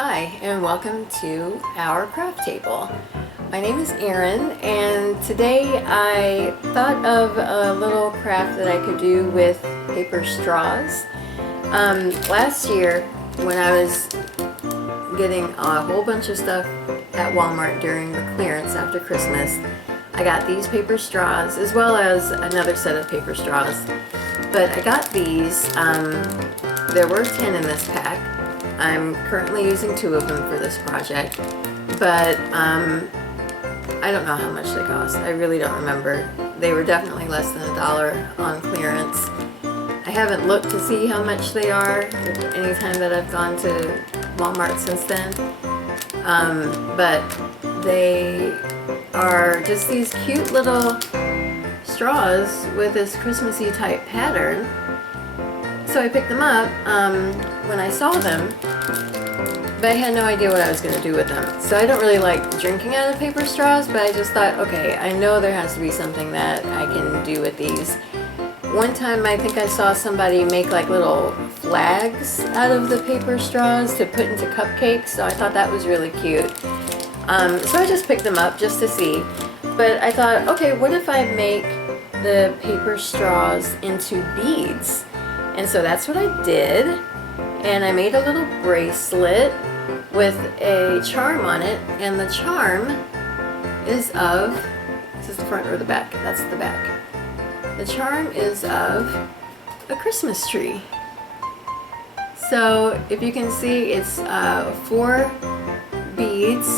Hi, and welcome to Our Craft Table. My name is Erin, and today I thought of a little craft that I could do with paper straws. Last year, when I was getting a whole bunch of stuff at Walmart during the clearance after Christmas, I got these paper straws as well as another set of paper straws. But I got these, there were 10 in this pack. I'm currently using 2 of them for this project, but I don't know how much they cost. I really don't remember. They were definitely less than $1 on clearance. I haven't looked to see how much they are any time that I've gone to Walmart since then, but they are just these cute little straws with this Christmassy type pattern. So I picked them up when I saw them, but I had no idea what I was going to do with them. So I don't really like drinking out of paper straws, but I just thought, okay, I know there has to be something that I can do with these. One time I think I saw somebody make like little flags out of the paper straws to put into cupcakes, so I thought that was really cute. So I just picked them up just to see. But I thought, okay, what if I make the paper straws into beads? And so that's what I did, and I made a little bracelet with a charm on it, and the charm is of, is this the front or the back? That's the back. The charm is of a Christmas tree. So if you can see, it's 4 beads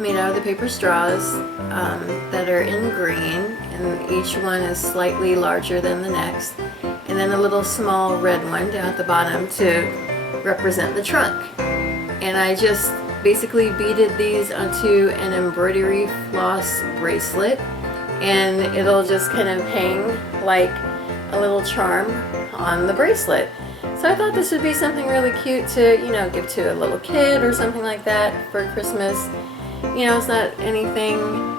made out of the paper straws that are in green, and each one is slightly larger than the next. And then a little small red one down at the bottom to represent the trunk. And I just basically beaded these onto an embroidery floss bracelet, and it'll just kind of hang like a little charm on the bracelet. So I thought this would be something really cute to, you know, give to a little kid or something like that for Christmas. You know, it's not anything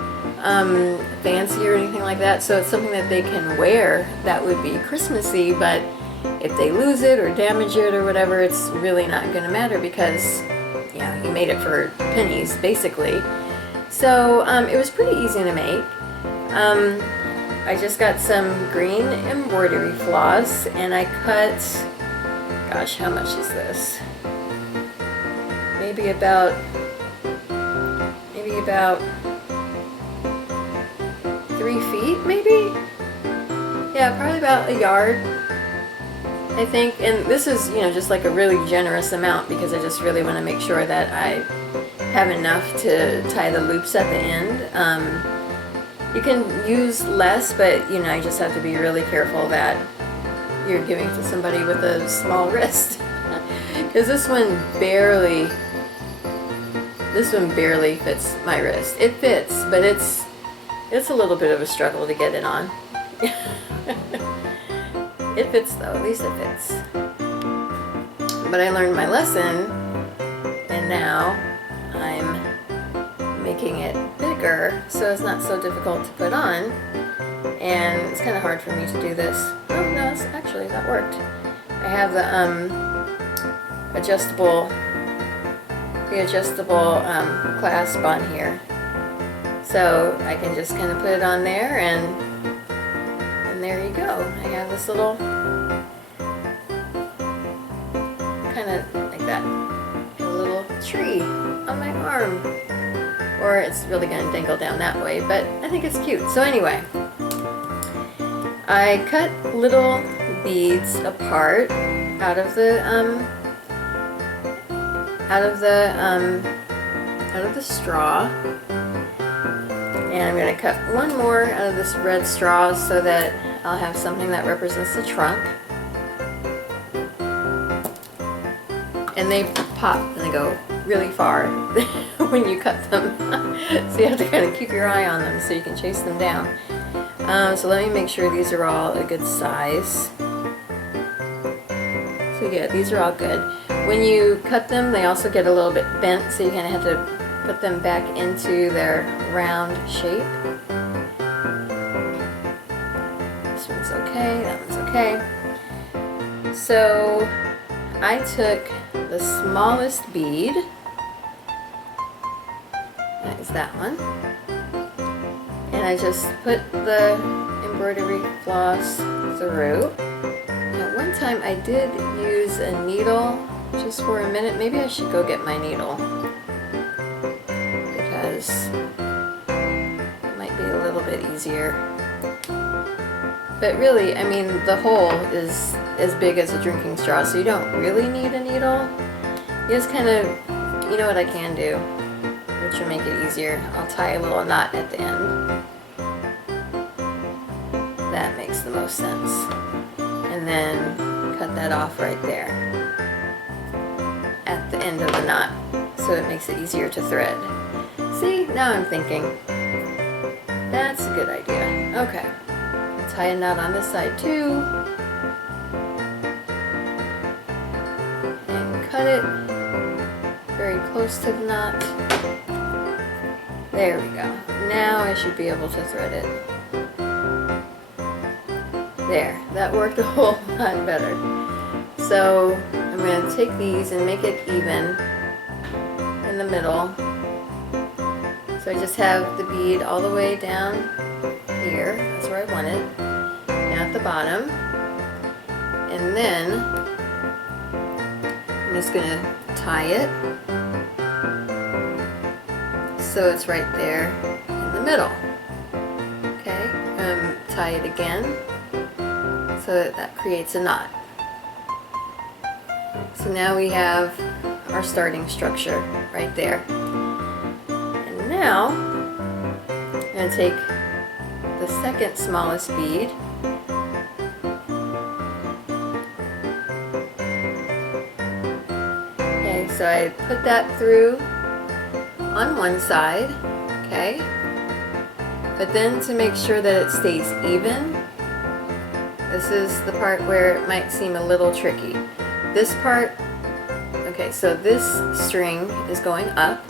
fancy or anything like that, so it's something that they can wear that would be Christmassy, but if they lose it or damage it or whatever, it's really not going to matter because, you know, you made it for pennies basically. So it was pretty easy to make. I just got some green embroidery floss, and I cut, gosh, how much is this? Maybe about 3 feet, maybe? Yeah, probably about a yard, I think. And this is, you know, just like a really generous amount because I just really want to make sure that I have enough to tie the loops at the end. You can use less, but, you know, I just have to be really careful that you're giving it to somebody with a small wrist. Because this one barely fits my wrist. It fits, but it's a little bit of a struggle to get it on. It fits though, at least it fits. But I learned my lesson, and now I'm making it bigger so it's not so difficult to put on. And it's kind of hard for me to do this. Oh no, actually that worked. I have the adjustable clasp on here, so I can just kind of put it on there, and there you go. I have this little kind of like that, a little tree on my arm, or it's really going to dangle down that way, but I think it's cute. So anyway, I cut little beads apart out of the straw, and I'm going to cut one more out of this red straw so that I'll have something that represents the trunk. And they pop and they go really far when you cut them, so you have to kind of keep your eye on them so you can chase them down. So let me make sure these are all a good size. So yeah, these are all good. When you cut them, they also get a little bit bent, so you kind of have to put them back into their round shape. This one's okay, that one's okay. So I took the smallest bead That is that one. And I just put the embroidery floss through. Now one time I did use a needle just for a minute. Maybe I should go get my needle, because it might be a little bit easier. But really, I mean, the hole is as big as a drinking straw, so you don't really need a needle. You just kind of, you know what I can do, which will make it easier. I'll tie a little knot at the end. That makes the most sense. And then cut that off right there at the end of the knot, so it makes it easier to thread. See, now I'm thinking. That's a good idea. Okay. Tie a knot on this side too. And cut it very close to the knot. There we go. Now I should be able to thread it. There, that worked a whole lot better. So I'm going to take these and make it even in the middle. So I just have the bead all the way down here. That's where I want it. Down at the bottom. And then I'm just going to tie it so it's right there in the middle. Okay, tie it again so that creates a knot. So now we have our starting structure right there. And now I'm going to take the second smallest bead So I put that through on one side, okay? But then to make sure that it stays even, this is the part where it might seem a little tricky. This part, okay, so this string is going up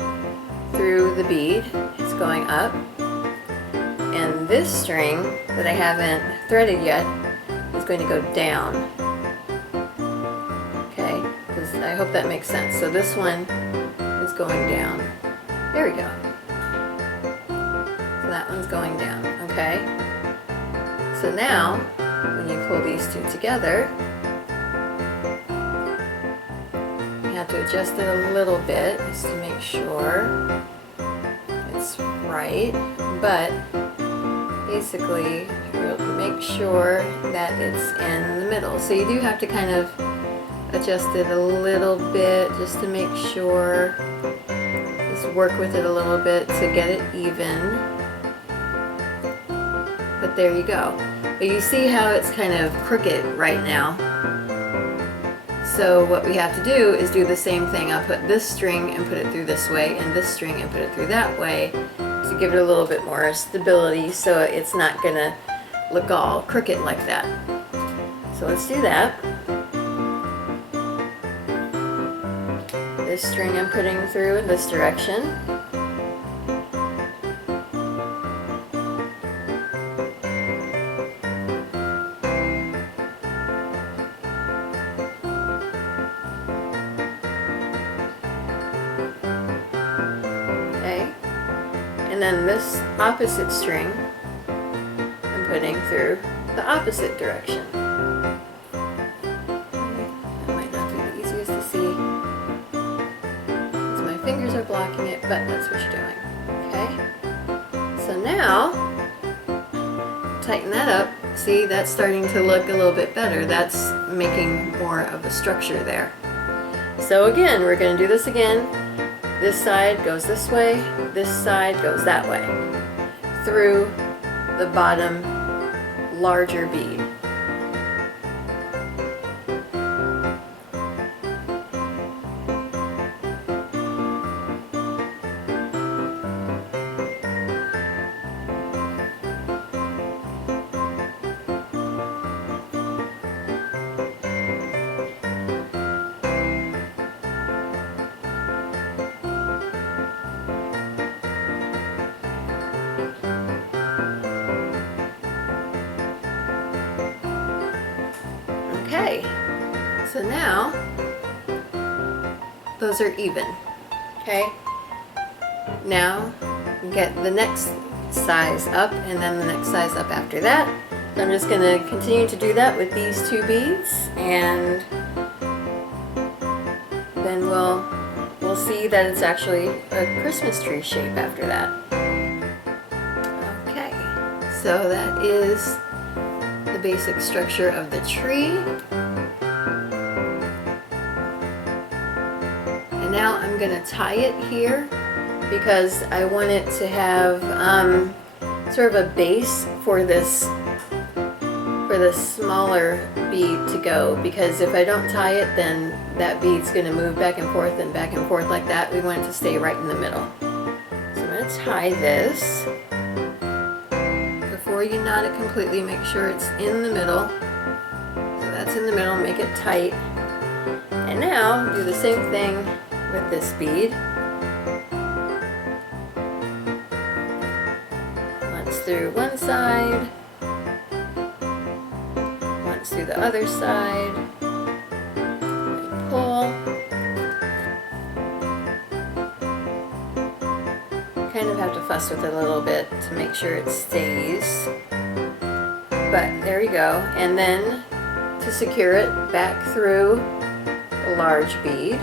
through the bead, it's going up, and this string that I haven't threaded yet is going to go down. I hope that makes sense. So this one is going down. There we go. So that one's going down, okay? So now, when you pull these two together, you have to adjust it a little bit just to make sure it's right. But basically, you'll make sure that it's in the middle. So you do have to kind of adjust it a little bit just to make sure, just work with it a little bit to get it even. But there you go. But you see how it's kind of crooked right now. So what we have to do is do the same thing. I'll put this string and put it through this way, and this string and put it through that way to give it a little bit more stability so it's not gonna look all crooked like that. So let's do that. This string I'm putting through in this direction. Okay, and then this opposite string I'm putting through the opposite direction. That might not be the easiest to see. Fingers are blocking it, but that's what you're doing. Okay? So now, tighten that up. See, that's starting to look a little bit better. That's making more of a structure there. So again, we're going to do this again. This side goes this way, this side goes that way, through the bottom larger bead. Okay, so now those are even, okay? now get the next size up and then the next size up after that. So I'm just going to continue to do that with these two beads, and then we'll see that it's actually a Christmas tree shape after that. Okay, so that is the basic structure of the tree. And now I'm going to tie it here because I want it to have sort of a base for this smaller bead to go, because if I don't tie it, then that bead's going to move back and forth like that. We want it to stay right in the middle. So I'm going to tie this. Before you knot it completely, make sure it's in the middle. So that's in the middle, make it tight. And now do the same thing with this bead. Once through one side, once through the other side, and pull. Kind of have to fuss with it a little bit to make sure it stays. But there we go. And then to secure it, back through the large bead.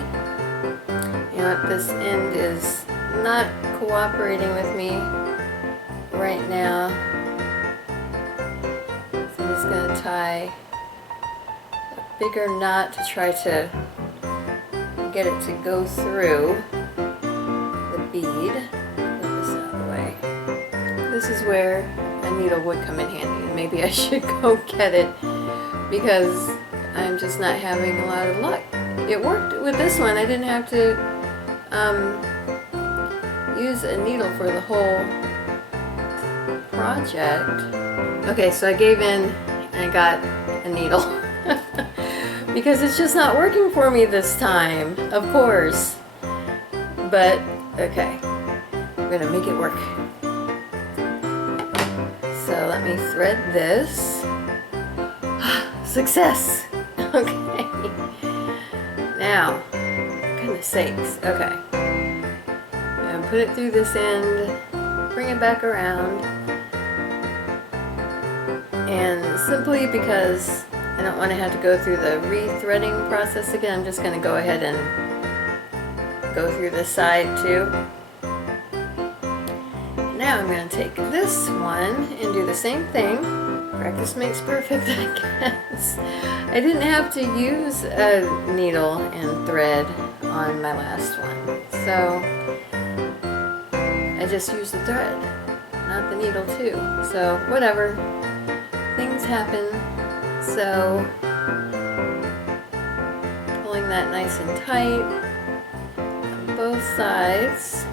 You know what, this end is not cooperating with me right now. So I'm just going to tie a bigger knot to try to get it to go through the bead. Put this out of the way. This is where a needle would come in handy, and maybe I should go get it because I'm just not having a lot of luck. It worked with this one. I didn't have to use a needle for the whole project. Okay, so I gave in and I got a needle because it's just not working for me this time, of course. But okay, I'm gonna make it work. So let me thread this. Success! Okay. Now, goodness sakes, okay. And put it through this end, bring it back around. And simply because I don't want to have to go through the re-threading process again, I'm just going to go ahead and go through this side too. Now I'm going to take this one and do the same thing. Practice makes perfect, I guess. I didn't have to use a needle and thread on my last one, so I just used the thread, not the needle too. So whatever, things happen. So pulling that nice and tight on both sides,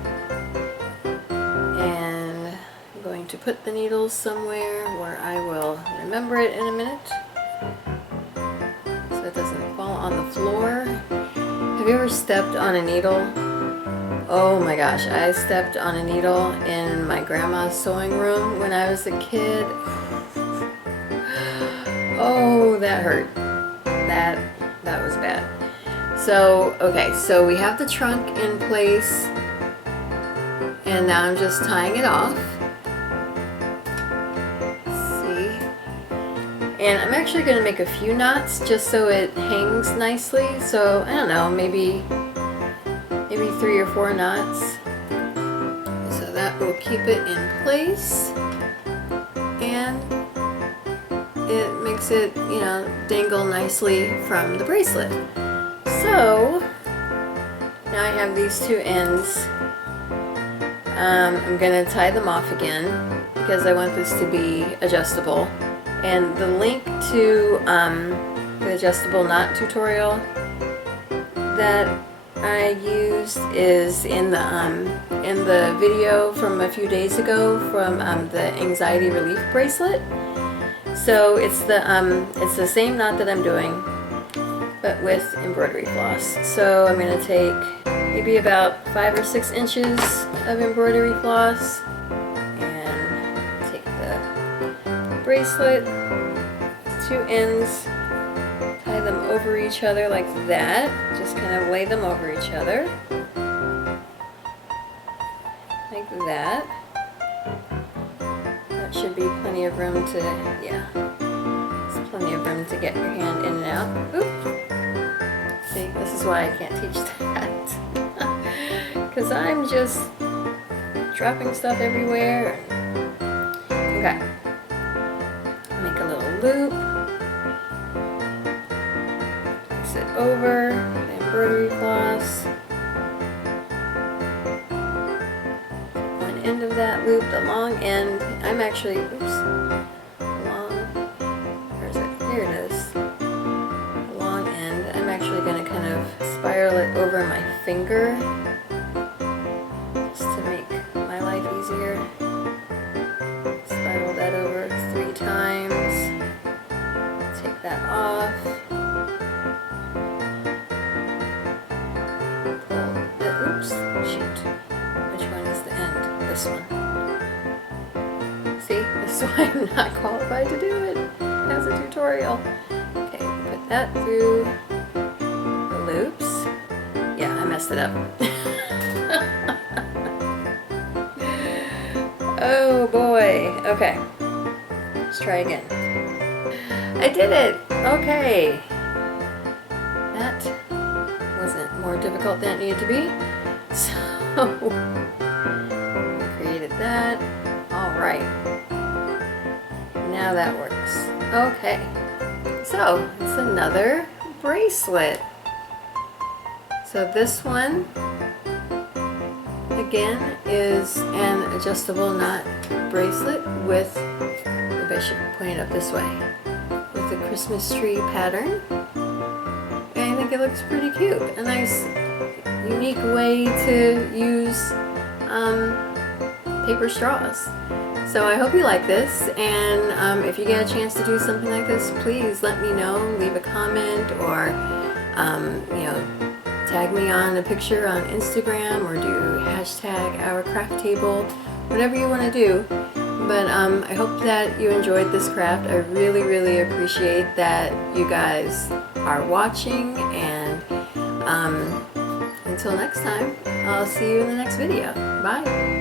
and I'm going to put the needles somewhere where I will remember it in a minute so it doesn't fall on the floor. Have you ever stepped on a needle? Oh my gosh, I stepped on a needle in my grandma's sewing room when I was a kid. Oh, that hurt. That was bad. So, okay, so we have the trunk in place, and now I'm just tying it off. And I'm actually going to make a few knots just so it hangs nicely. So I don't know, maybe 3 or 4 knots. So that will keep it in place, and it makes it, you know, dangle nicely from the bracelet. So now I have these two ends. I'm going to tie them off again because I want this to be adjustable. And the link to the adjustable knot tutorial that I used is in the video from a few days ago from the anxiety relief bracelet. So it's the same knot that I'm doing, but with embroidery floss. So I'm going to take maybe about 5 or 6 inches of embroidery floss and take the bracelet, 2 ends, tie them over each other like that, just kind of lay them over each other, that. That should be plenty of room to, yeah. There's plenty of room to get your hand in and out. Oop. See, this is why I can't teach that. Because I'm just dropping stuff everywhere. Okay. Make a little loop. Place it over the embroidery floss. One end of that loop, the long end. I'm actually, oops, where is it? Here it is. The long end. I'm actually going to kind of spiral it over my finger just to make my life easier. Spiral that over 3 times. Take that off. Pull the, oops, shoot. Which one is the end? This one. See, this is why I'm not qualified to do it as a tutorial. Okay, put that through the loops. Yeah, I messed it up. Oh boy. Okay. Let's try again. I did it! Okay. That wasn't more difficult than it needed to be. So, created that. Alright. Now that works. Okay. So, it's another bracelet. So this one, again, is an adjustable knot bracelet with, maybe I should point it up this way, with a Christmas tree pattern. And I think it looks pretty cute. A nice, unique way to use paper straws. So I hope you like this, and if you get a chance to do something like this, please let me know. Leave a comment, or you know, tag me on a picture on Instagram, or do hashtag OurCraftTable, whatever you want to do. But I hope that you enjoyed this craft. I really, really appreciate that you guys are watching, and until next time, I'll see you in the next video. Bye!